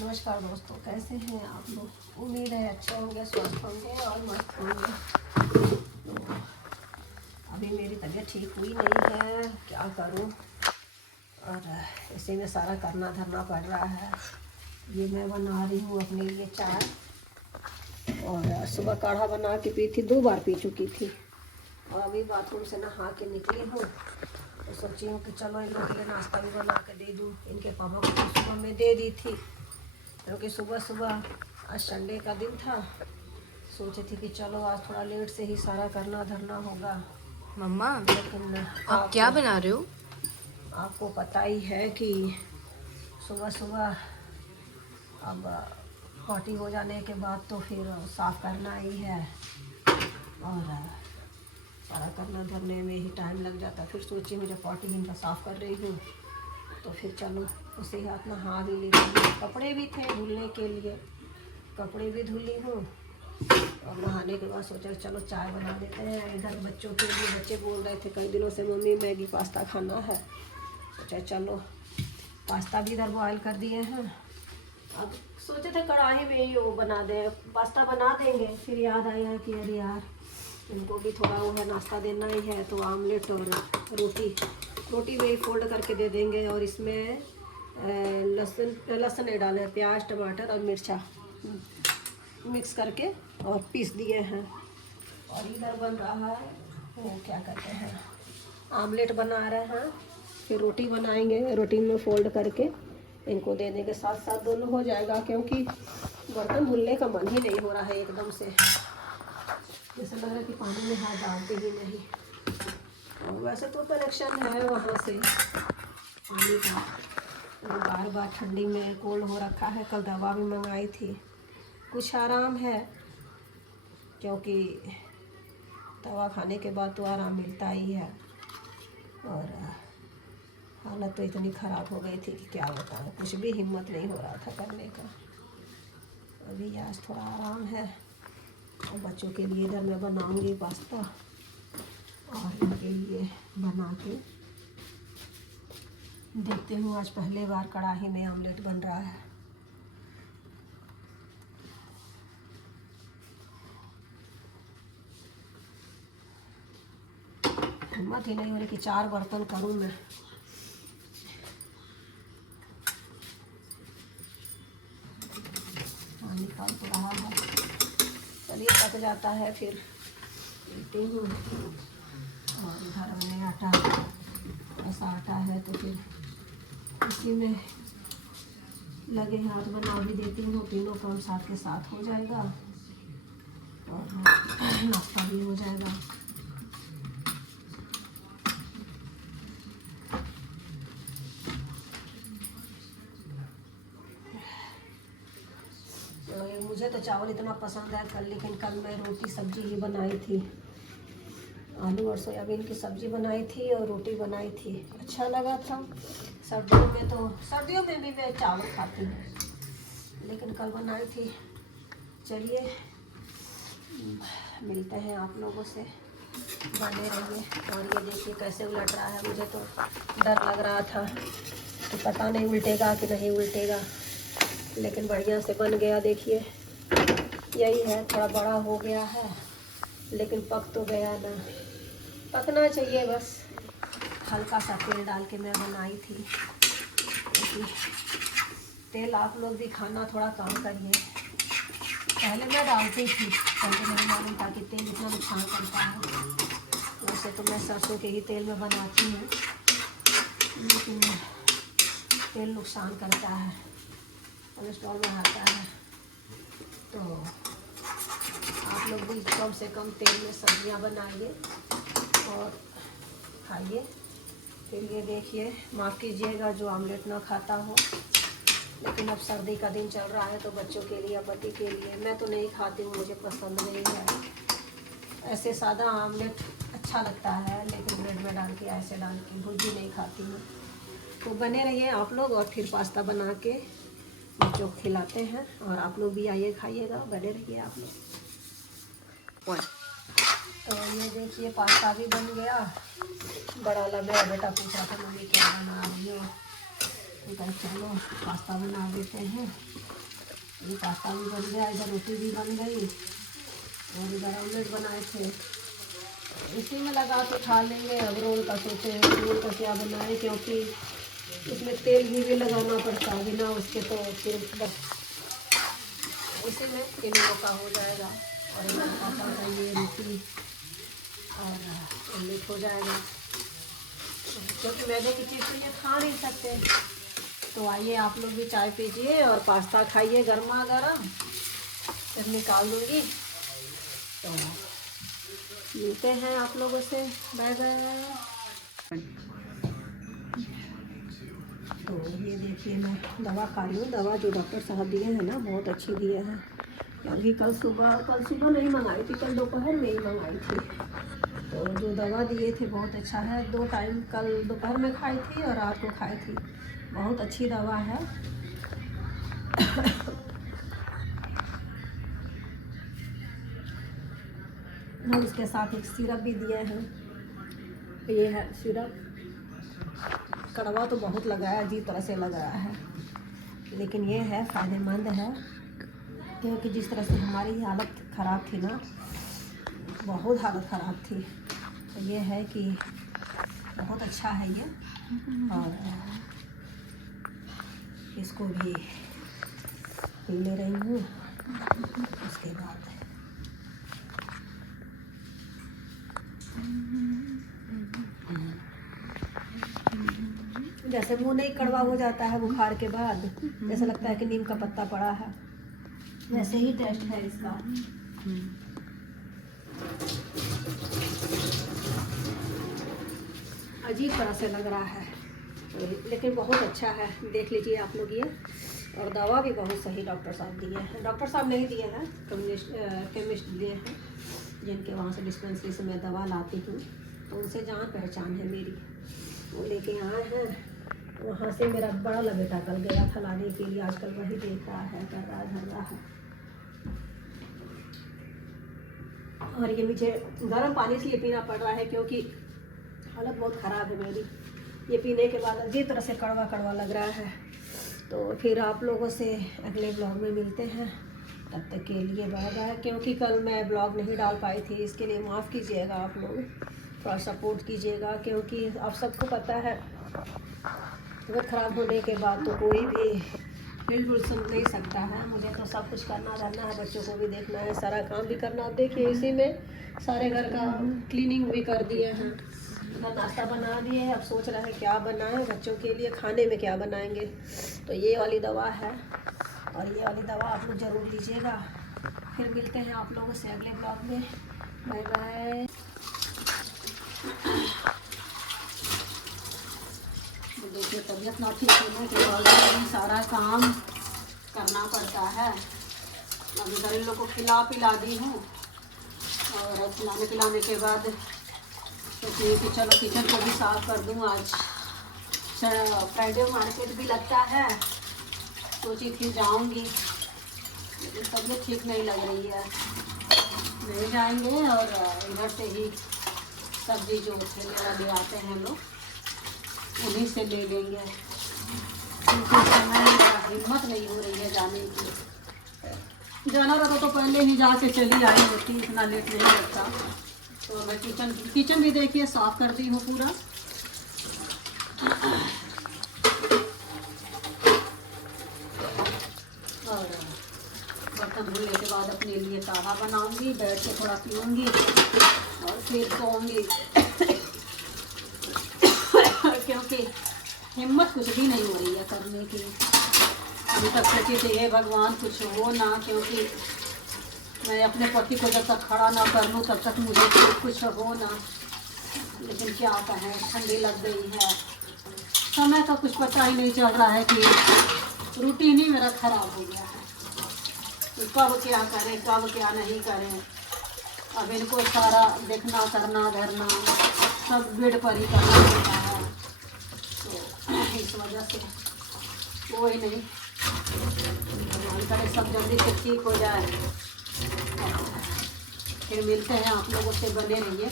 नमस्कार दोस्तों, कैसे हैं आप लोग। उम्मीद है अच्छे होंगे, स्वस्थ होंगे और मस्त होंगे। तो अभी मेरी तबीयत ठीक हुई नहीं है, क्या करूं। और इसी में सारा करना धरना पड़ रहा है। ये मैं बना रही हूँ अपने लिए चाय, और सुबह काढ़ा बना के पी थी, 2 बार पी चुकी थी। और अभी बाथरूम से नहा के निकली हूँ, तो सोची हूँ कि चलो इन लोगों के लिए नाश्ता भी बना के दे दूँ। इनके पापा को तो सुबह में दे दी थी, क्योंकि सुबह सुबह आज संडे का दिन था। सोचे थी कि चलो आज थोड़ा लेट से ही सारा करना धरना होगा। मम्मा, लेकिन आप क्या बना रहे हो? आपको पता ही है कि सुबह सुबह अब पॉटी हो जाने के बाद तो फिर साफ़ करना ही है, और सारा करना धरने में ही टाइम लग जाता। फिर सोची मुझे पॉटी इनका साफ़ कर रही हूँ, तो फिर चलो उसे हाथ नहा भी लेती हूँ। कपड़े भी थे धुलने के लिए, कपड़े भी धुली हूँ। और नहाने के बाद सोचा चलो चाय बना देते हैं इधर बच्चों के लिए। बच्चे बोल रहे थे कई दिनों से मम्मी मैगी पास्ता खाना है। सोचा चलो पास्ता भी इधर बॉयल कर दिए हैं। अब सोचे थे कढ़ाई में ही वो बना दें, पास्ता बना देंगे। फिर याद आया कि अरे यार इनको भी थोड़ा वो है, नाश्ता देना ही है, तो आमलेट और रोटी में ही फोल्ड करके दे देंगे। और इसमें लहसुन नहीं डाले, प्याज टमाटर और मिर्चा मिक्स करके और पीस दिए हैं। और इधर बन रहा है वो क्या कहते हैं, आमलेट बना रहे हैं। फिर रोटी बनाएंगे, रोटी में फोल्ड करके इनको देने के साथ साथ दोनों हो जाएगा। क्योंकि बर्तन धुलने का मन ही नहीं हो रहा है एकदम से, जैसे लग रहा है कि पानी में हाथ डालते ही नहीं। और वैसे तो कनेक्शन है वहाँ से पानी का, तो बार बार ठंडी में कोल्ड हो रखा है। कल दवा भी मंगाई थी, कुछ आराम है, क्योंकि दवा खाने के बाद तो आराम मिलता ही है। और हालत तो इतनी ख़राब हो गई थी कि क्या बताऊँ, कुछ भी हिम्मत नहीं हो रहा था करने का। अभी आज थोड़ा आराम है। और बच्चों के लिए इधर मैं बनाऊंगी पास्ता, और इनके लिए बना के देखते हूँ। आज पहले बार कढ़ाई में आमलेट बन रहा है। हिम्मत ही नहीं हो रही कि 4 बर्तन करूँ मैं। निकाल तो रहा है, चलिए पक जाता है फिर लेती हूँ। और इधर मैंने आटा, ऐसा आटा है तो फिर इसी में लगे हाथ बना भी देती हूँ। तीनों काम साथ के साथ हो जाएगा और नाश्ता भी हो जाएगा। मुझे तो चावल इतना पसंद है कल, लेकिन कल मैं रोटी सब्जी ही बनाई थी। आलू और सोयाबीन की सब्जी बनाई थी और रोटी बनाई थी, अच्छा लगा था। सर्दियों में भी मैं चावल खाती हूँ, लेकिन कल बनाई थी। चलिए मिलते हैं आप लोगों से, बने रहिए। और ये देखिए कैसे उलट रहा है, मुझे तो डर लग रहा था कि पता नहीं उल्टेगा कि नहीं उल्टेगा, लेकिन बढ़िया से बन गया। देखिए यही है, थोड़ा बड़ा हो गया है, लेकिन पक तो गया ना। पकना चाहिए बस। हल्का सा तेल डाल के मैं बनाई थी, तेल आप लोग भी खाना थोड़ा कम करिए। पहले मैं डालती थी, पहले नहीं मालूम था कि तेल इतना नुकसान करता है। वैसे तो मैं सरसों के ही तेल में बनाती हूँ, लेकिन तेल नुकसान करता है, कोलेस्ट्रॉल बढ़ाता है। तो आप लोग भी कम से कम तेल में सब्जियां बनाइए और खाइए। फिर ये देखिए, माफ़ कीजिएगा जो आमलेट ना खाता हो, लेकिन अब सर्दी का दिन चल रहा है तो बच्चों के लिए, पति के लिए। मैं तो नहीं खाती हूँ, मुझे पसंद नहीं है। ऐसे सादा आमलेट अच्छा लगता है, लेकिन ब्रेड में डाल के ऐसे डाल के भुर्जी नहीं खाती हूँ। तो बने रहिए आप लोग, और फिर पास्ता बना के बच्चों को खिलाते हैं। और आप लोग भी आइए खाइएगा, बने रहिए आप लोग। तो ये देखिए पास्ता भी बन गया। बड़ा वाला मेरा बेटा पूछ रहा था मम्मी क्या बना रही हो, तो कहीं चलो पास्ता बना देते हैं। ये पास्ता भी बन गया, इधर रोटी भी बन गई और इधर ऑमलेट बनाए थे, इसी में लगा के खा लेंगे। अब रोल का सोचे हैं रोल का क्या बनाए, क्योंकि इसमें तेल भी लगाना पड़ता है, बिना उसके तो फिर बस इसी में 3 लोगों का हो जाएगा। और इधर पापा का ये रोटी और ऑमलेट हो जाएगा, क्योंकि मैदे की चीज़ तो ये खा नहीं सकते। तो आइए आप लोग भी चाय पीजिए और पास्ता खाइए गर्मा गर्म, फिर निकाल दूँगी। तो मिलते हैं आप लोगों से, बाय बाय। तो ये देखिए मैं दवा खा रही हूँ। दवा जो डॉक्टर साहब दिए हैं ना बहुत अच्छी दिए हैं। अभी कल सुबह नहीं मंगाई थी, कल दोपहर में ही मंगाई थी। तो जो दवा दिए थे बहुत अच्छा है। 2 टाइम कल दोपहर में खाई थी और रात को खाई थी। बहुत अच्छी दवा है। और इसके साथ एक सिरप भी दिए हैं। ये है सिरप। कड़वा तो बहुत लगा है, अजीब तरह से लग रहा है, लेकिन ये है फ़ायदेमंद है। क्योंकि जिस तरह से हमारी हालत ख़राब थी ना, बहुत हालत ख़राब थी, तो ये है कि बहुत अच्छा है ये। और इसको भी पी ले रही हूँ। उसके बाद जैसे मुंह नहीं कड़वा हो जाता है बुखार के बाद, जैसा लगता है कि नीम का पत्ता पड़ा है, वैसे ही टेस्ट है इसका। अजीब तरह से लग रहा है, लेकिन बहुत अच्छा है। देख लीजिए आप लोग ये। और दवा भी बहुत सही डॉक्टर साहब दिए हैं। डॉक्टर साहब नहीं दिए हैं, केमिस्ट दिए हैं, जिनके वहाँ से डिस्पेंसरी से मैं दवा लाती हूँ, तो उनसे जान पहचान है मेरी। वो लेके आए हैं वहाँ से। मेरा बड़ा बेटा कल गया था लाने के लिए, आजकल वही देख रहा है, कर रहा है, धर रहा है। और ये मुझे गर्म पानी इसलिए पीना पड़ रहा है क्योंकि हालत बहुत ख़राब है मेरी। ये पीने के बाद अजीब तरह से कड़वा कड़वा लग रहा है। तो फिर आप लोगों से अगले ब्लॉग में मिलते हैं, तब तक के लिए बाय बाय। क्योंकि कल मैं ब्लॉग नहीं डाल पाई थी, इसके लिए माफ़ कीजिएगा। आप लोग थोड़ा सपोर्ट कीजिएगा, क्योंकि आप सबको पता है तबीयत ख़राब होने के बाद तो कोई भी बिल्कुल सुन नहीं सकता है। मुझे तो सब कुछ करना रहना है, बच्चों को भी देखना है, सारा काम भी करना। आप देखिए इसी में सारे घर का क्लीनिंग भी कर दिए हैं, इधर नाश्ता बना दिए। अब सोच रहे हैं क्या बनाएं बच्चों के लिए, खाने में क्या बनाएंगे। तो ये वाली दवा है, और ये वाली दवा आप लोग ज़रूर लीजिएगा। फिर मिलते हैं आप लोगों से अगले ब्लॉग में, बाय बाय। देखिए तबीयत ना ठीक होने के बाद सारा काम करना पड़ता है। अब इधर इन लोग को खिला पिला दी हूँ, और खिलाने के बाद सोचिए कि चलो किचन को भी साफ़ कर दूँ। आज फ्राइडे मार्केट भी लगता है, सोची फिर जाऊँगी, लेकिन तबीयत ठीक नहीं लग रही है। नहीं जाएंगे, और इधर से ही सब्जी जो ठेले वाले आते हैं लोग, उन्हीं से ले लेंगे। क्योंकि समय हिम्मत नहीं हो रही है जाने की। जाना रहता तो पहले ही जाके चली आई होती, इतना लेट नहीं लगता। तो मैं किचन भी देखिए साफ कर दी हूँ पूरा। और बर्तन धुलने के बाद अपने लिए काढ़ा बनाऊंगी, बैठ के थोड़ा पीऊँगी और फिर सोऊंगी। क्योंकि हिम्मत कुछ भी नहीं हो रही है करने की। अभी तक सोची थी हे भगवान कुछ हो ना, क्योंकि मैं अपने पति को जब तक खड़ा ना कर लूँ तब तक मुझे कुछ हो ना। लेकिन क्या कहें, ठंडी लग गई है। समय का कुछ पता ही नहीं चल रहा है कि रूटीन ही मेरा ख़राब हो गया है कि कब क्या करें कब क्या नहीं करें। अब इनको सारा देखना करना धरना सब बेड पर ही करना पड़ता है। तो इस वजह से कोई नहीं, भगवान करे सब जल्दी से ठीक हो जाए। फिर मिलते हैं आप लोगों से, बने रहिए।